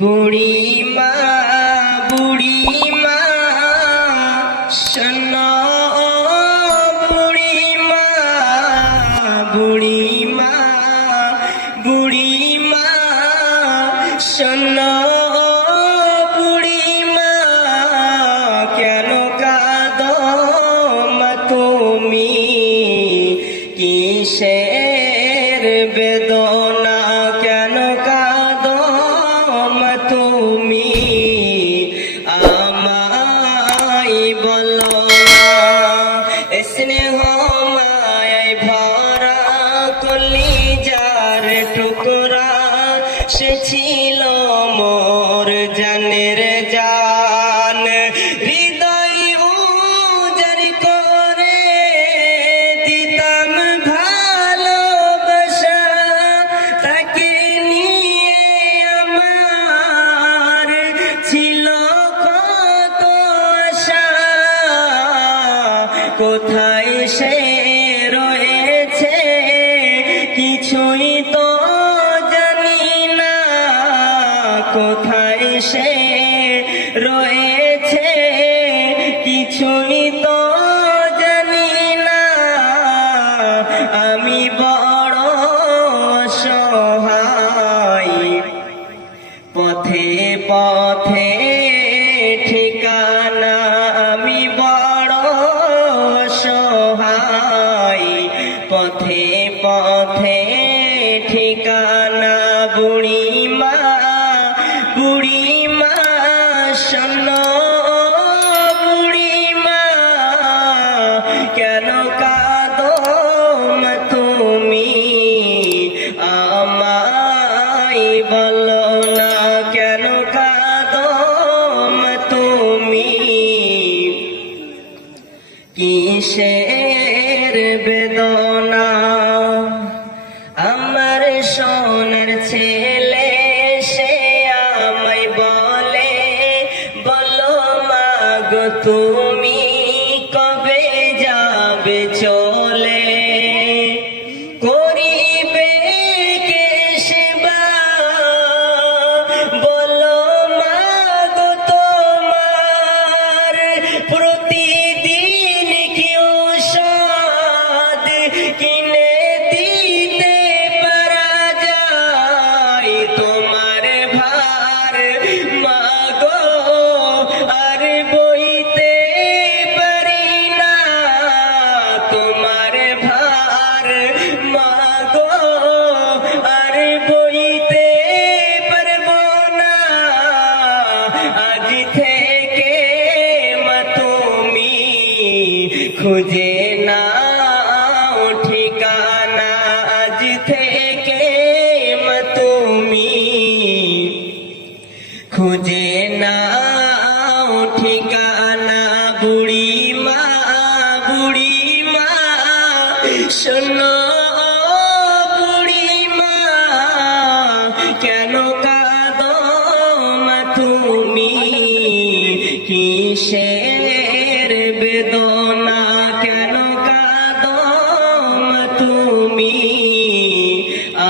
বুড়ি মা বুড়ি টুকরা সে ছিল মোর জানের জান। হৃদয় তাকে নিয়ে কোথায় কোথায় সে রয়েছে। কিছুই তো জানি না। আমি বড় সহায় পথে পথে ঠিকানা আমি বড় সহায় পথে পথে কিসের বেদনা? আমার সোনার ছেলে সে আমায় বলে বলো মাগো তুমি। খুঁজে না ঠিকানা আজ থেকে তুমি। খুঁজে নাও ঠিকানা বুড়ি মা বুড়ি মা। শোনো বুড়ি মা, কেন কাঁদো মা তুমি? কিসের তুমি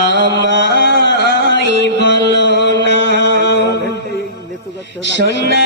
আমায় বলো না। সোনার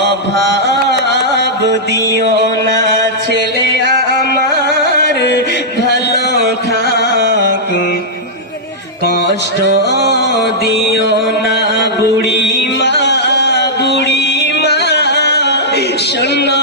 অভাব দিও না ছেলে আমার, ভালো থাক। কষ্ট দিও না বুড়ি মা বুড়ি মা শোনো